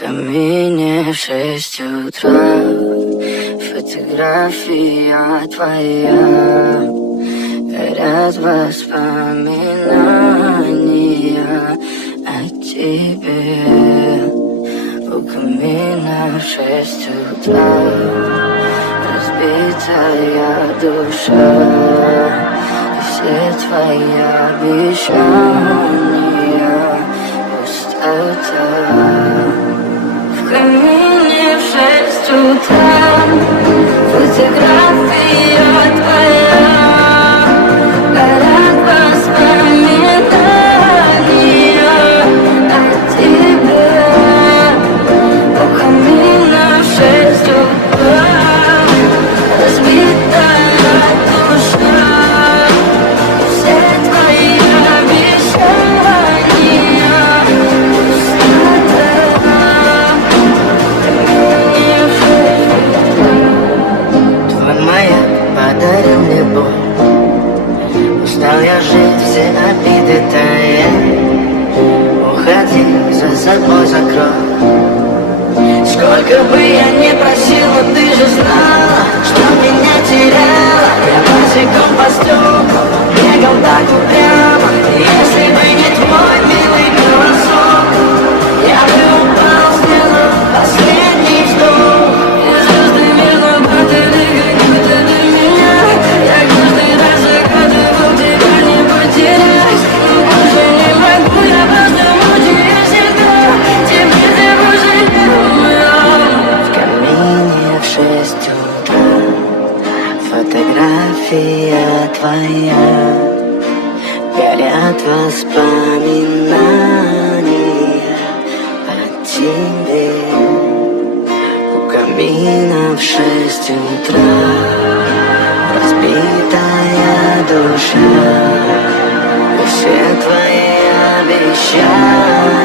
камине в 6 утра, фотография твоя, горят воспоминания о тебе. У камина в 6 утра, разбитая душа, и все твои обещания пустота. В камине в 6 утра, фотография твоя, горят воспоминания о тебе. У камина в 6 утра, разбитая душа, все твои обещания пустота. Твой маяк подарил мне боль, устал я жить, все обиды тая. Уходи, за собой закрой. Сколько бы я ни просил, но ты же знала, что меня теряла. Я босиком по стеклам бегал так упрямо. Если бы не твой милый голосок, я бы упал, сделал последний вздох. И звезды между были какой-то для меня. Я каждый раз загадывал тебя не потерять, но больше не могу, я просто мучаю себя. Теперь ты больше не моя. В камине в 6 утра, фотография твоя, горят воспоминания о тебе. У камина в 6 утра, разбитая душа, и все твои обещания